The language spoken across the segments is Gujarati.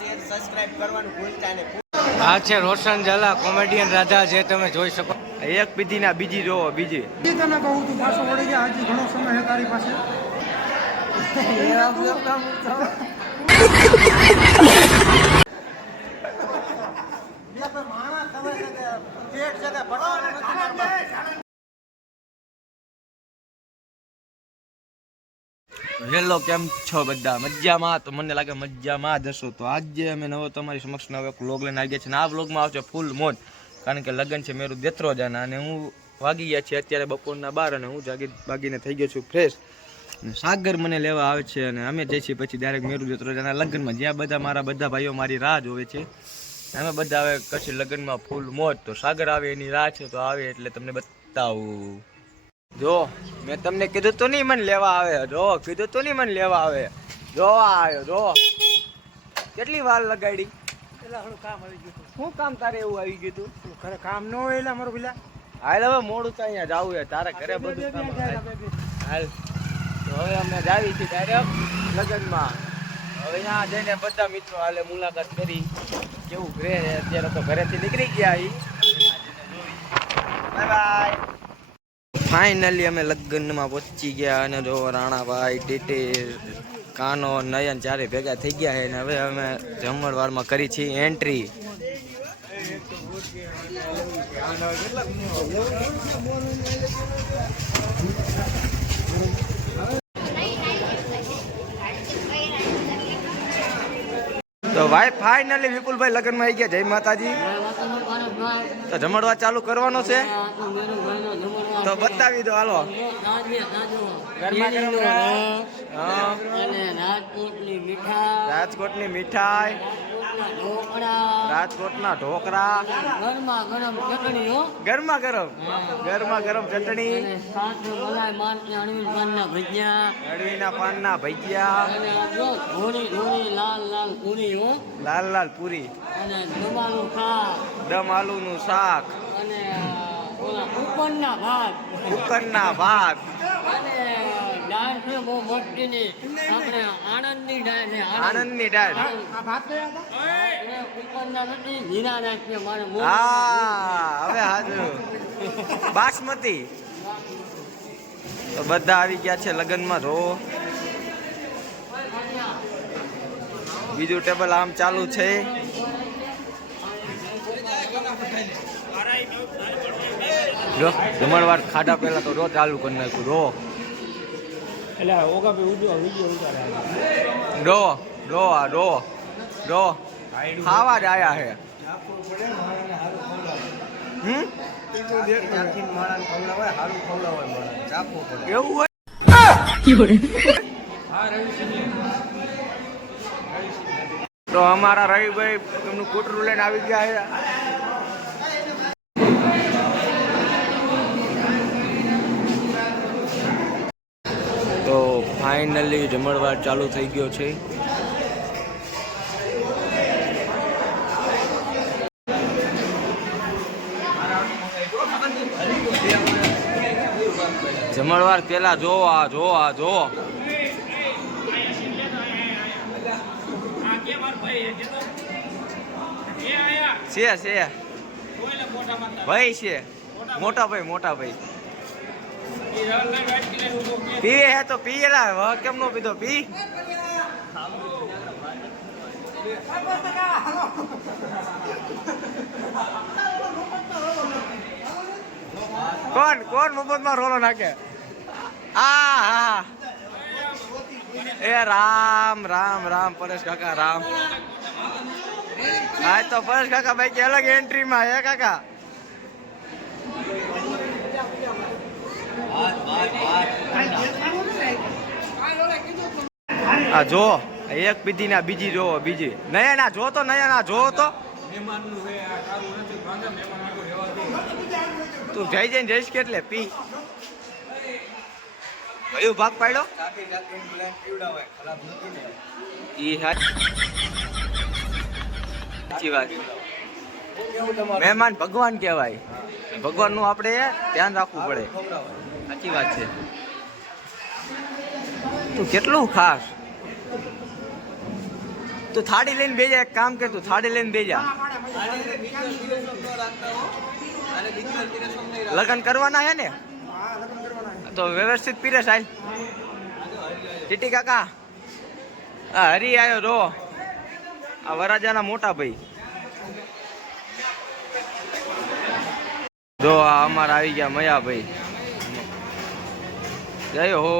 શેર સબસ્ક્રાઇબ કરવાનું ભૂલતા નહીં. આ છે રોશન ઝાલા કોમેડિયન રાજા, જે તમે જોઈ શકો. એક બીજી ના બીજી જોવો બીજી. તને કહું તું પાછો વળી ગયા, હજી ઘણો સમય છે તારી પાસે. હેલો, કેમ છો બધા? મજામાં? તો મને લાગે મજામાં જ હશો. તો આજે અમે નવો તમારી સમક્ષ નવો એક વ્લોગ લઈને આવી ગયા છે અને આ વ્લોગમાં આવશે ફૂલ મોજ, કારણ કે લગ્ન છે મેરું દેત્રોજાના અને હું વાગી ગયા છે અત્યારે બપોરના 12 અને હું ભાગીને થઈ ગયો છું ફ્રેશ. અને સાગર મને લેવા આવે છે અને અમે જઈએ છીએ પછી ડાયરેક્ટ મેરું દેત્રોજાના લગ્નમાં, જ્યાં બધા મારા બધા ભાઈઓ મારી રાહ જોવે છે. અમે બધા આવે કચ્છ લગ્નમાં ફૂલ મોજ. તો સાગર આવે એની રાહ છે, તો આવે એટલે તમને બતાવું. જો મેં તમને કીધું તો નહીં મને લેવા આવે, જો કીધું તો નહીં મને લેવા આવે, જો આવ્યો. જો કેટલી વાર લગાડી, એટલે થોડું કામ આવી ગયું. શું કામ તારે એવું આવી ગયું તું? ખરે કામ ન હોય એટલે અમારું પેલા હાલ હવે મોડું તો અહીંયા જવું છે તારે ઘરે બધું કામ. હાલ તો હવે અમે જાવી છીએ ડાયરેક્ટ લગ્નમાં. હવે અહીંયા જઈને બધા મિત્રો હાલે મુલાકાત કરી કેવું ઘરે. અત્યારે તો ઘરેથી નીકળી ગયા. Bye bye. ફાઇનલી અમે લગ્નમાં પહોંચી ગયા અને જો રાણાભાઈ, ટીટી, કાનો, નયન ચારે ભેગા થઈ ગયા છે અને હવે અમે જમણવારમાં કરી છીએ એન્ટ્રી. તો ભાઈ ફાઇનલી વિપુલભાઈ લગ્નમાં આવી ગયા. જય માતાજી. તો જમણવાર ચાલુ કરવાનો છે તો બતાવી દો. હાલો, રાજકોટની મીઠાઈ, રાજકોટના ઢોકળા, ગરમા ગરમ ચટણી, અળવીના પાનના ભજીયા, લાલ લાલ પૂરી, દમ આલુનું શાક, કુકરના ભાત, આણંદની દાળ. હા હવે હાજર બાસમતી. તો બધા આવી ગયા છે લગ્નમાં. જો બીજું ટેબલ આમ ચાલુ છે. જો જમણવાર ખાડા પહેલા તો રો ચાલુ કરી નાખ્યું. રો ખાવા જ આયા હે. એવું હોય તો અમારા રવિભાઈ એમનું કૂતરું લઈને આવી ગયા છે. તો ફાઇનલી જમણવાર ચાલુ થઈ ગયો છે. જમણવાર પેલા જો આ છે ભાઈ છે મોટા ભાઈ પીએ હે તો પીએલા. કેમ નો પીધો? પી. કોણ મફતમાં રોલો નાખે? હા એ રામ પરેશ કાકા રામ. હા તો પરેશ કાકા ભાઈ અલગ એન્ટ્રીમાં હે કાકા. આ જો એક બીજી ના બીજી જોવો બીજી. નયના જો તો તું જઈને જઈશ કેટલે પી. કયું ભાગ પાડ્યો? સાચી વાત. મહેમાન ભગવાન કહેવાય. ભગવાનનું આપણે ધ્યાન રાખવું પડે. સાચી વાત છે. તું કેટલું ખાસ તું થાળી લઈને બેજા, એક કામ કર, તું થાળી લઈને બેજા. લગ્ન કરવાના હે ને, તો વ્યવસ્થિત પીરસ. હાલ ટીટી કાકા, આ હરી આવ્યો રો, આ વરાજાના મોટા ભાઈ જો, આ અમારા આવી ગયા મયાભાઈ. જય હો.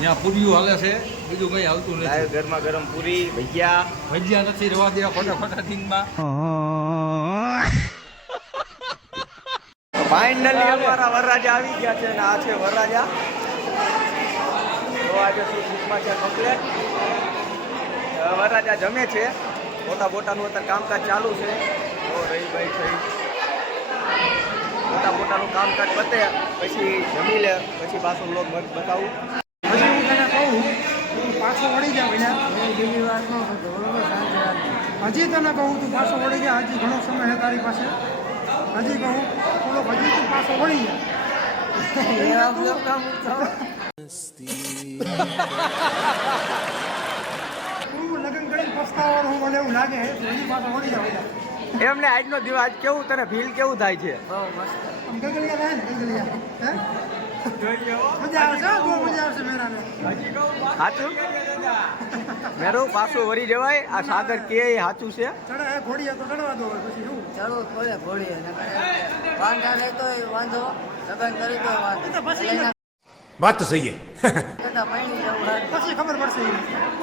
ત્યાં પૂરીઓ હાલે છે, બીજું કઈ આવતું નથી. ગરમા ગરમ પૂરી ભજીયા. ભજીયા નથી રવા દે ખોટા ખોટા દિનમાં. ફાઇનલી અમારા વરરાજા આવી ગયા છે અને આ છે વરરાજા. તો આજે સુખમાં છે કમ્પ્લેટ. વરરાજા જમે છે. મોટા મોટાનું અત્યારે કામકાજ ચાલુ છે. તો રહીભાઈ છે, મોટા મોટાનું કામકાજ પતે પછી જમી લે, પછી પાછું લોક બતાવું. હજી હું તને કહું, તું પાછો વળી જા ભઈલા. હજી તને કહું, તું પાછો વળી જા. હજી ઘણો સમય છે તારી પાસે. હજી કહું થોડોક, હજી તું પાછો વળી જા. તું લગ્ન કરીને પસ્તાવાનું મને એવું લાગે છે. હજી પાછો વળી જા ભઈલા. એમને આજનો દિવસ આજ કેવું, તને ફીલ કેવું થાય છે? આમ ગગલિયા થાય ને, ગગલિયા. હે? મજા આવશે, બહુ મજા આવશે મેરાને. સાચું મેરું પાછું વળી જવાય. આ સાગર કે સાચું છે. ચડે ઘોડીએ તો ચડવા દો, પછી શું? ચાલો થોડે ઘોડીએ વાંધા રહેતો હોય વાંધો, લગન કરી તો વાંધો. એ તો પછી बात तो सही है છતાં પૈણી જવું હોય. પછી ખબર પડશે એને.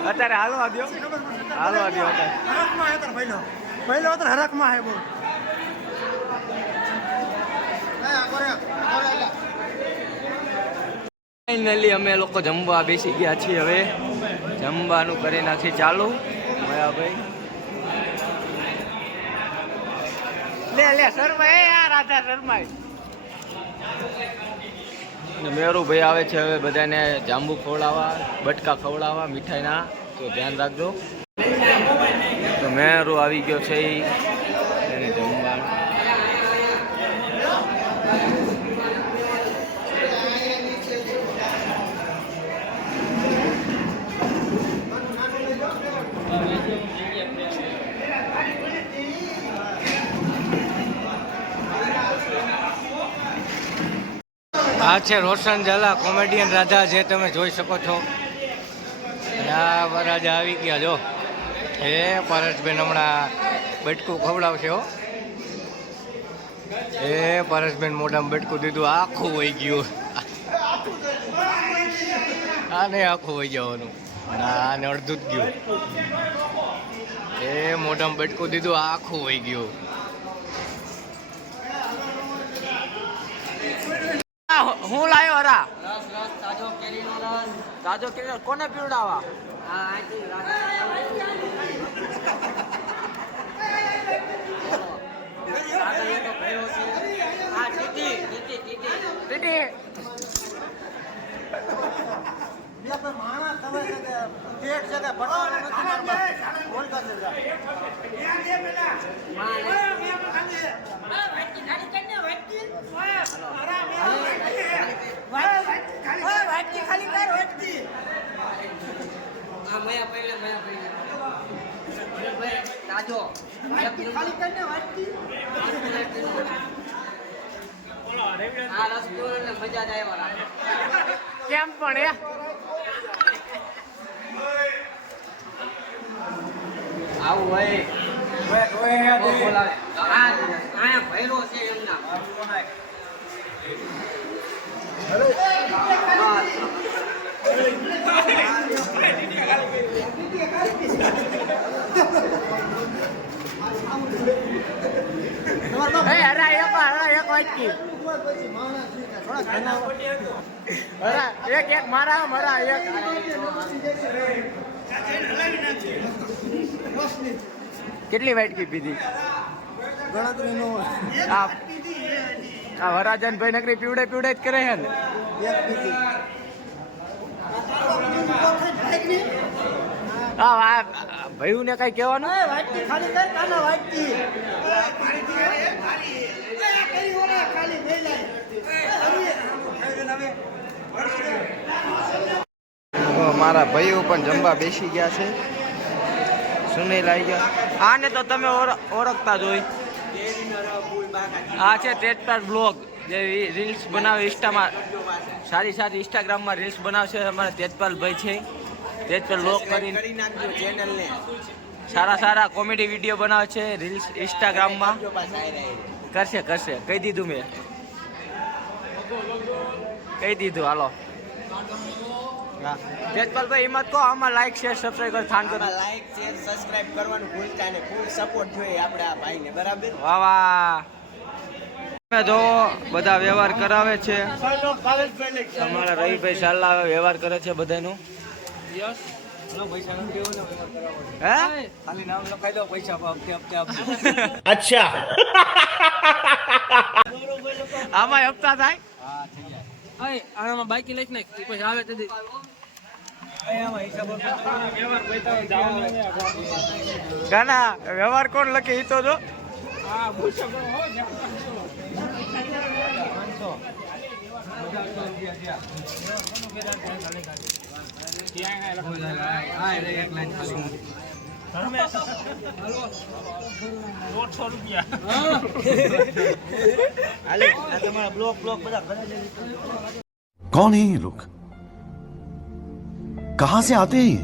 અત્યારે હાલવા દો, ખબર પડશે. હાલવા દો અત્યારે. હરકમાં હે તાર પહેલો અત્યારે હરકમાં હે બહુ. ફાઇનલી અમે લોકો જમવા બેસી ગયા છીએ. હવે જમવાનું કરી નાખી ચાલુ. ભાઈ લે શર્મા, યાર રાધા શર્મા. મેરુભાઈ આવે છે હવે બધાને જાંબુ ખવડાવવા, બટકા ખવડાવવા મીઠાઈના, તો ધ્યાન રાખજો. તો મેરુ આવી ગયો છે એને જમવા. આ છે રોશન ઝાલા, કોમેડિયન રાજા, જે તમે જોઈ શકો છો. આ વરરાજા આવી ગયા જો. એ પરેશબેન હમણાં બટકું ખવડાવશે હો. એ પરેશબેન મોઢામાં બટકું દીધું, આખું વહી ગયું. આને આખું વહી જવાનું, આને અડધું જ ગયું. એ મોઢામાં બટકું દીધું, આખું વહી ગયું. હું લાયો હરા તાજો કેરીનો રસ. તાજો કેરીનો. કોને પીવડાવા? આ આથી દીદી માણસ તમે છે કે પેટ છે કે ભરવાનું નથી મારવા. બોલ કાશે જા. તાજો ખાલી કરીને વાટકી. આ રસ પીવો એટલે મજા જ આવ્યા. કેમ પણ એ આવું હોય બોલાવે. આ ભૈરો છે એમના. હરા એક વાટકી. હરા એક મારા મારા એક. કેટલી વાટકી પીધી? આ વરાજન ભાઈ નકરી પીવડે જ કરે છે ને. હા ભાઈ ને કઈ કહેવાનું? વાટકી ખાલી કર કાના વાટકી. ખાલી મારા ભાઈઓ પણ જમવા બેસી ગયા છે. સુનિલ આવી ગયા. આને તો તમે ઓળખતા જ હોય. આ છે તેજપાલ બ્લોગ, જે રીલ્સ બનાવે ઇન્સ્ટામાં, સારી સારી ઇન્સ્ટાગ્રામમાં રીલ્સ બનાવશે. અમારા તેજપાલ ભાઈ છે, તેજપાલ બ્લોગ કરીને કરી નાખજો ચેનલને. સારા સારા કોમેડી વિડીયો બનાવે છે રીલ્સ ઇન્સ્ટાગ્રામમાં. જો પાછા આયરા કરશે કહી દીધું મેં, કહી દીધું. હાલો તેજપાલભાઈ હિંમત કહો, આમાં લાઈક શેર સબસ્ક્રાઈબ કરી થાન કરો. લાઈક શેર સબસ્ક્રાઇબ કરવાનું ભૂલતા ને ફૂલ સપોર્ટ જોઈએ આપણે આ ભાઈને, બરાબર? વાહ વાહ. તમે જો બધા વ્યવહાર કરાવે છે. અમારા રવિભાઈ સાલા વ્યવહાર કરે છે બધાનું. હે ખાલી નામ લખાઈ દો, પૈસા હપ્તે હપ્તે આપજો. આમાં હપ્તા થાય. હા થઈ જાય. આનામાં બાકી લખી નાખ પછી આવે તે આમાં હિસાબ ગાના વ્યવહાર કોણ લખે ઈ તો જો. कौन है ये लोग? कहां से आते हैं ये?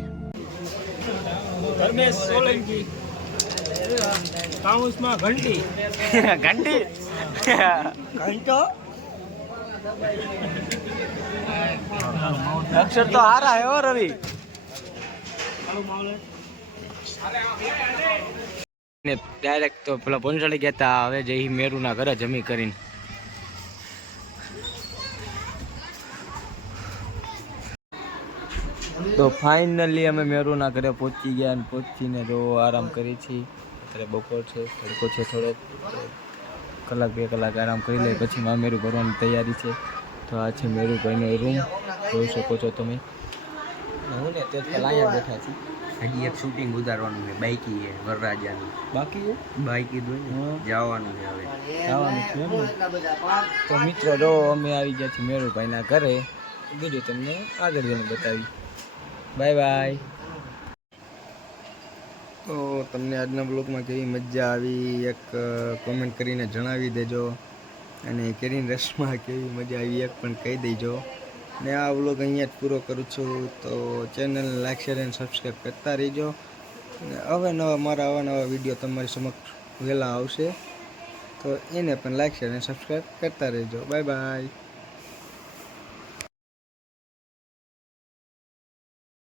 ઘંટી અક્ષર તો હારા હે હો રવિ. ડાયરેક્ટ તો પેલા પંચાળી ગયા તા, હવે જઈ મેરુના ઘરે જમી કરીને. તો ફાઇનલી અમે મેરુના ઘરે પહોંચી ગયા અને પહોંચીને જો આરામ કરી છીએ. અત્યારે બપોર છે, તડકો છે થોડોક, કલાક 2 કલાક આરામ કરી લઈએ પછી મામેરું ભરવાની તૈયારી છે. તો આ છે મેરુભાઈનો રૂમ, જોઈ શકો છો તમે. હું ને તે અહીંયા બેઠા છીએ. હજી એક શૂટિંગ ઉતારવાનું છે, બાઈકી છે વરરાજાનું. બાકી બાઈકી જવાનું છે હવે. જવાનું છે એમ ને? તો મિત્રો જો અમે આવી ગયા છીએ મેરુભાઈના ઘરે. બીજું તમને આગળ જઈને બતાવી. Bye bye. તો તમને આજના બ્લોગમાં કેવી મજા આવી એક કોમેન્ટ કરીને જણાવી દેજો, અને કેરીન રસમાં કેવી મજા આવી એક પણ કહી દેજો. ને આ બ્લોગ અહીંયા જ પૂરો કરું છું. તો ચેનલને લાઈક શેર અને સબસ્ક્રાઈબ કરતા રહીજો. અને મારા અવાનવા વિડીયો તમારી સમક્ષ વહેલા આવશે, તો એને પણ લાઈક શેર અને સબસ્ક્રાઈબ કરતા રહેજો. Bye bye.